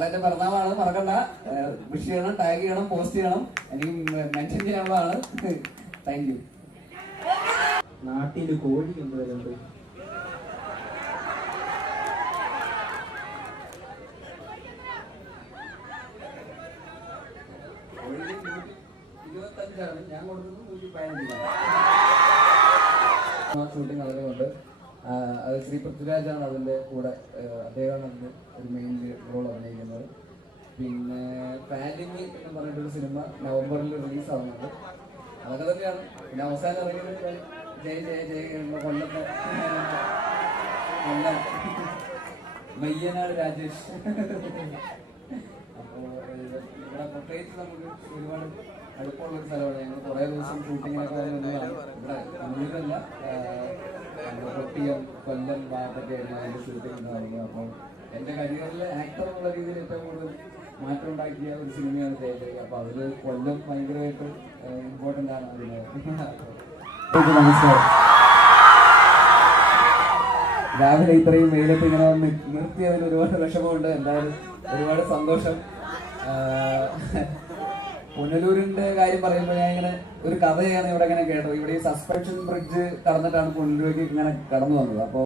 നാളെ എന്റെ പിറന്നാളാണ് മറക്കണ്ട വിഷ് ചെയ്യണം ടാഗ് ചെയ്യണം പോസ്റ്റ് ചെയ്യണം. എനിക്ക് മെൻഷൻ ചെയ്യാനുള്ളതാണ്. താങ്ക് യു നാട്ടിൽ കോഴി എന്തുവരുണ്ട് ഇരുപത്തഞ്ചാണ്. ഞാൻ കൊടുക്കുന്നത് നൂറ്റി പതിനഞ്ചാണ് ഷൂട്ടിംഗ് ആ, അത് ശ്രീ പൃഥ്വിരാജാണ് അതിന്റെ കൂടെ അദ്ദേഹമാണ് അതിന്റെ ഒരു മെയിൻ റോൾ പിന്നെ പാൻഡിങ് എന്ന് പറഞ്ഞിട്ടൊരു സിനിമ നവംബറിൽ റിലീസ് ആവുന്നുണ്ട് അതൊക്കെ തന്നെയാണ് പിന്നെ അവസാനം ഇറങ്ങിയത് ജയ ജയ ജയ എന്ന കൊല്ലത്തെ കൊല്ലം. മയ്യനാട് രാജേഷ്. അപ്പോൾ ഇവിടെ പ്രത്യേകിച്ച് നമുക്ക് ഒരുപാട് അടുപ്പമുള്ള സ്ഥലമാണ്. ഞങ്ങൾ കുറേ ദിവസം ഷൂട്ടിങ്ങിനൊക്കെ വന്നിരുന്നതാണ് ഇവിടെ കണ്ണൂരല്ല കൊട്ടിയം കൊല്ലം ഭാഗത്തൊക്കെയാണ് അതിന്റെ ഷൂട്ടിംഗ് ഉണ്ടായിരുന്നത് അപ്പോൾ എന്റെ കരിയറിൽ ആക്ടർ എന്നുള്ള രീതിയിൽ ഏറ്റവും കൂടുതൽ മാറ്റം ഉണ്ടാക്കിയ ഒരു സിനിമയാണ് തേജ അപ്പൊ അതിൽ കൊല്ലം ഭയങ്കരമായിട്ട് ഇമ്പോർട്ടന്റ് ആണ് അതിന് രാവിലെ ഇത്രയും വെയിലത്ത് ഇങ്ങനെ വന്ന് നിർത്തിയതിൽ ഒരുപാട് വിഷമമുണ്ട്. എന്തായാലും ഒരുപാട് സന്തോഷം. പുനലൂരിന്റെ കാര്യം പറയുമ്പോൾ ഞാൻ ഇങ്ങനെ ഒരു കഥയാണ് ഇവിടെ ഇങ്ങനെ കേട്ടത്. ഇവിടെ ഈ സസ്പെൻഷൻ ബ്രിഡ്ജ് കടന്നിട്ടാണ് പുനലൂരിലേക്ക് ഇങ്ങനെ കടന്നു വന്നത്. അപ്പോൾ